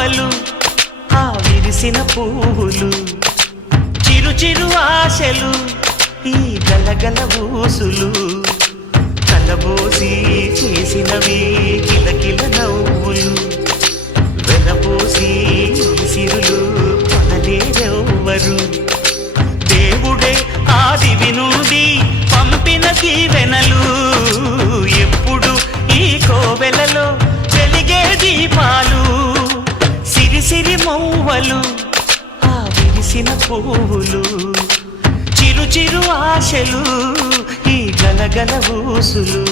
మౌవలు ఆ విరిసిన పువ్వులు చిరు చిరు ఆశలు ఈ గలగల ఊసులు కలబోసి చేసినవి కిలకిల నవ్వులు వెనపోసి సిరులు కొనలేరెవ్వరు దేవుడే ఆదివి నుండి పంపిన దీవెనలు ఎప్పుడు ఈ కోవెలలో వెలిగే దీపాలు సిరి సిరి మౌవలు ఆ విరిసిన పువ్వులు చిరు చిరు ఆశలు ఈ గలగల ఊసులు